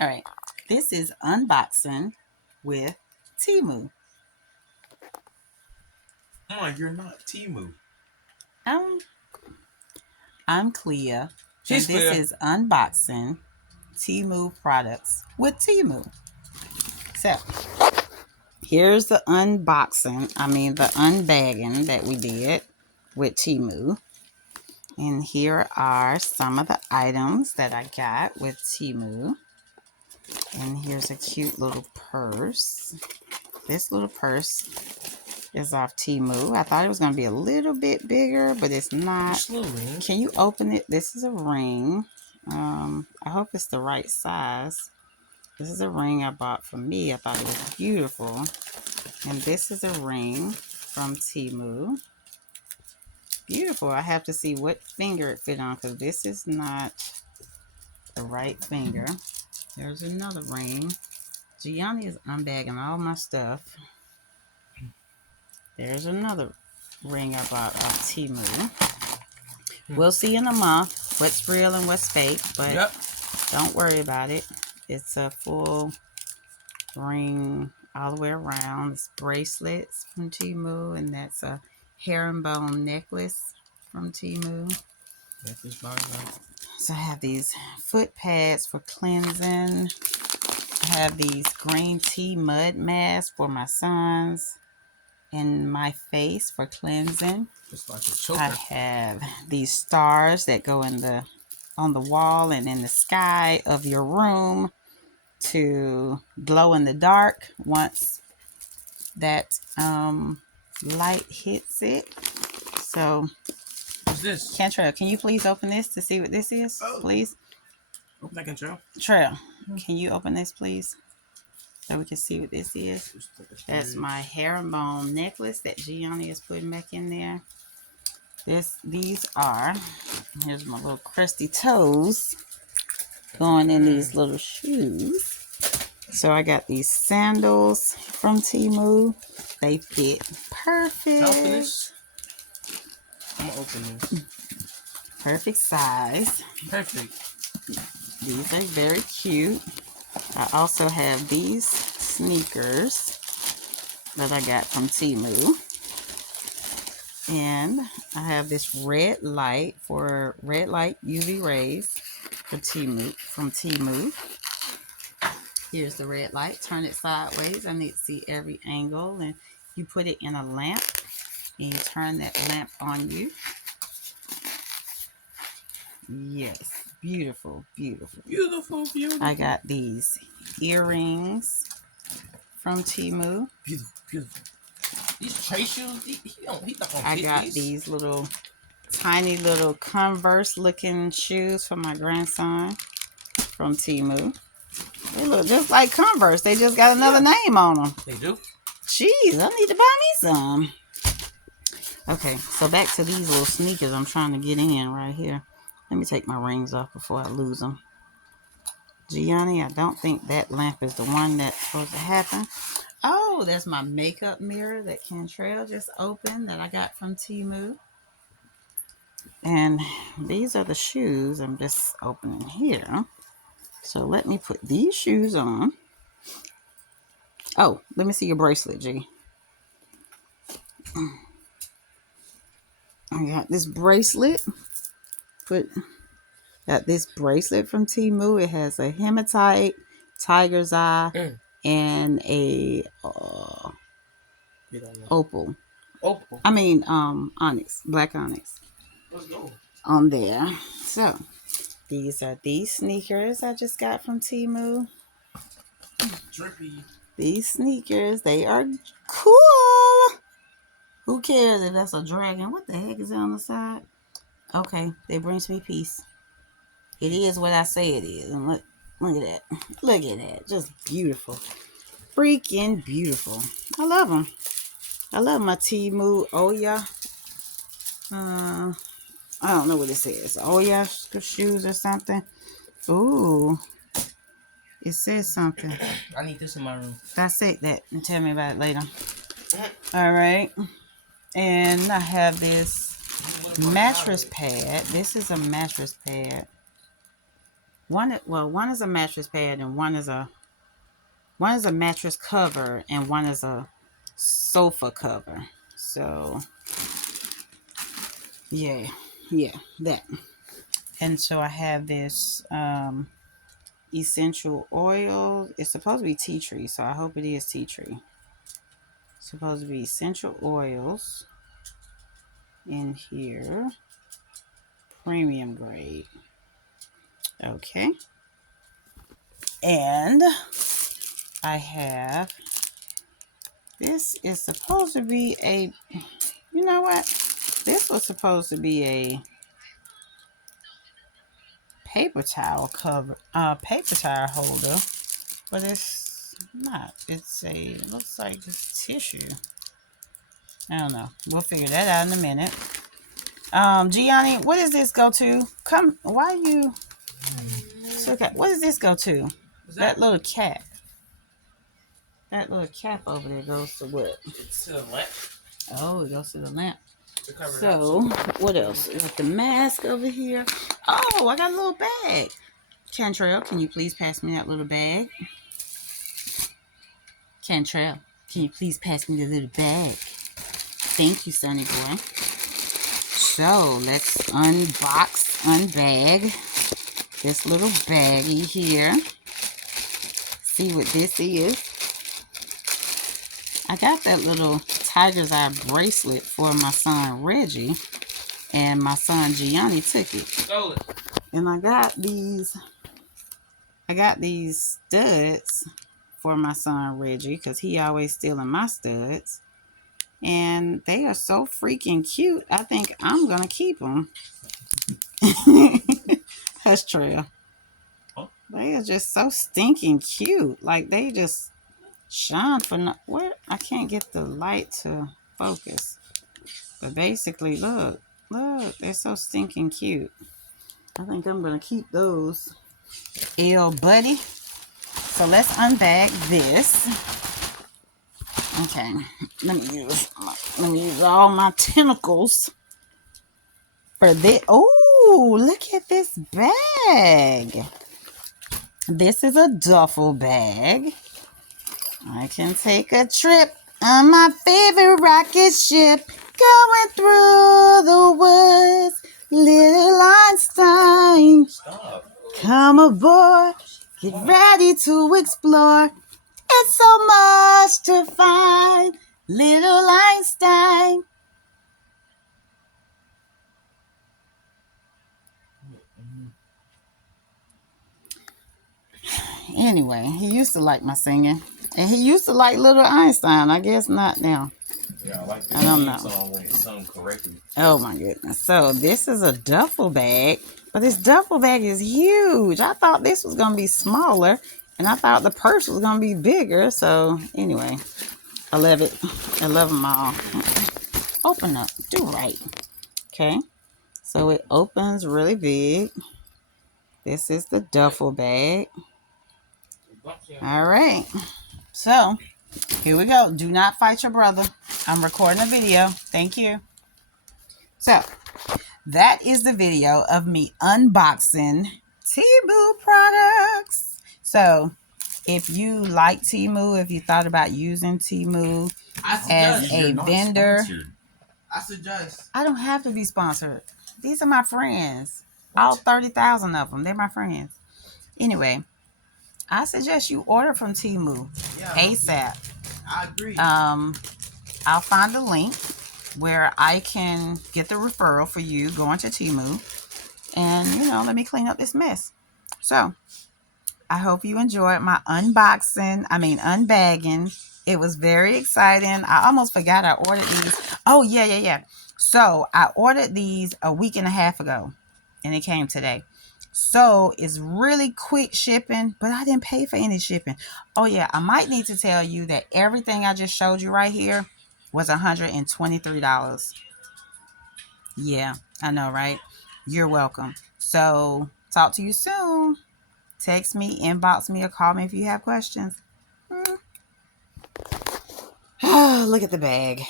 All right. This is unboxing with Temu. You're not Temu. Um, I'm Clea, and She's this clear. is unboxing Temu products with Temu. So here's the unboxing. The unbagging that we did with Temu. And here are some of the items that I got with Temu. And here's a cute little purse. This little purse is off Temu. I thought it was going to be a little bit bigger, but it's not. Just a little ring. Can you open it? This is a ring. I hope it's the right size. This is a ring I bought for me. I thought it was beautiful. And this is a ring from Temu. Beautiful. I have to see what finger it fit on because this is not the right finger. There's another ring. Gianni is unbagging all my stuff. There's another ring I bought off Temu. We'll see in a month what's real and what's fake, but don't worry about it. It's a full ring all the way around. It's bracelets from Temu, and that's a herringbone necklace from Temu. So I have these foot pads for cleansing. I have these green tea mud masks for my sons and my face for cleansing. Just like a choker. I have these stars that go on the wall and in the sky of your room to glow in the dark once that light hits it. So, what's this? Cantrell, can you please open this to see what this is? Please. Open that, Cantrell. Trail, can you open this, please? So we can see what this is. That's my herringbone necklace that Gianni is putting back in there. These are, here's my little crusty toes going in these little shoes. So I got these sandals from Temu. They fit perfect. Open this. I'm gonna open this. Perfect size. Perfect. These are very cute. I also have these sneakers that I got from Temu. And I have this red light UV rays for Temu, from Temu. Here's the red light. Turn it sideways. I need to see every angle. And you put it in a lamp and you turn that lamp on you. Yes. Beautiful, beautiful. Beautiful, beautiful. I got these earrings from Temu. Beautiful, beautiful. These Trey shoes, he not gonna I got these little tiny little Converse looking shoes for my grandson from Temu. They look just like Converse. They just got another name on them. They do? Jeez, I need to buy me some. Okay, so back to these little sneakers I'm trying to get in right here. Let me take my rings off before I lose them. Gianni, I don't think that lamp is the one that's supposed to happen. Oh, that's my makeup mirror that Cantrell just opened that I got from Temu. And these are the shoes I'm just opening here. So let me put these shoes on. Oh, let me see your bracelet, G. I got this bracelet. Got this bracelet from Temu. It has a hematite, tiger's eye, and a opal. Opal. Onyx, black onyx. Let's go. On there. So these are these sneakers I just got from Temu. Drippy. These sneakers, they are cool. Who cares if that's a dragon? What the heck is that on the side? Okay, they brings me peace. It is what I say it is. And look at that. Look at that. Just beautiful. Freaking beautiful. I love them. I love my Temu Oya. I don't know what it says. Oya shoes or something. Ooh. It says something. I need this in my room. Dissect that and tell me about it later. All right. And I have this mattress pad. This is a mattress pad. one is a mattress pad and one is a mattress cover and one is a sofa cover. So yeah, that. And so I have this essential oil. It's supposed to be tea tree, so I hope it is tea tree. It's supposed to be essential oils in here. Premium grade. Okay. And I have, this is supposed to be a, you know what? This was supposed to be a paper towel cover, paper towel holder, but it's not. It looks like just tissue. I don't know. We'll figure that out in a minute. Gianni, what does this go to? Come, why you? Okay, what does this go to? That little cap. That little cap over there goes to what? It's to the lamp. Oh, it goes to the lamp. So, what else? We got the mask over here. Oh, I got a little bag. Chantrell, can you please pass me that little bag? Chantrell, can you please pass me the little bag? Thank you, Sonny boy. So, let's unbag this little baggie here. See what this is. I got that little tiger's eye bracelet for my son Reggie, and my son Gianni took it. Stole it. And I got these studs for my son Reggie because he always stealing my studs. And they are so freaking cute. I think I'm going to keep them. Hush Trail. Huh? They are just so stinking cute. Like they just shine for no. Where I can't get the light to focus. But basically, look, they're so stinking cute. I think I'm going to keep those. Ew, buddy. So let's unbag this. Okay, let me use all my tentacles for this. Oh, look at this bag. This is a duffel bag. I can take a trip on my favorite rocket ship, going through the woods. Little Einstein, Stop. come aboard, get ready to explore. It's so much to find, little Einstein. Anyway, he used to like my singing. And he used to like little Einstein. I guess not now. Yeah, I like the don't know. song when it's sung correctly. Oh my goodness. So this is a duffel bag. But this duffel bag is huge. I thought this was going to be smaller. And I thought the purse was going to be bigger. So anyway, I love it. I love them all. Open up. Do right. Okay. So it opens really big. This is the duffel bag. All right. So here we go. Do not fight your brother. I'm recording a video. Thank you. So that is the video of me unboxing Temu products. So if you like Temu, if you thought about using Temu as a vendor, I suggest. I don't have to be sponsored. These are my friends. All 30,000 of them. They're my friends. Anyway, I suggest you order from Temu ASAP. I agree. I'll find a link where I can get the referral for you going to Temu. And, let me clean up this mess. So, I hope you enjoyed my unbagging. It was very exciting. I almost forgot I ordered these. Oh, yeah. So, I ordered these a week and a half ago. And it came today. So, it's really quick shipping. But I didn't pay for any shipping. Oh, yeah. I might need to tell you that everything I just showed you right here was $123. Yeah, I know, right? You're welcome. So, talk to you soon. Text me, inbox me, or call me if you have questions. Look at the bag.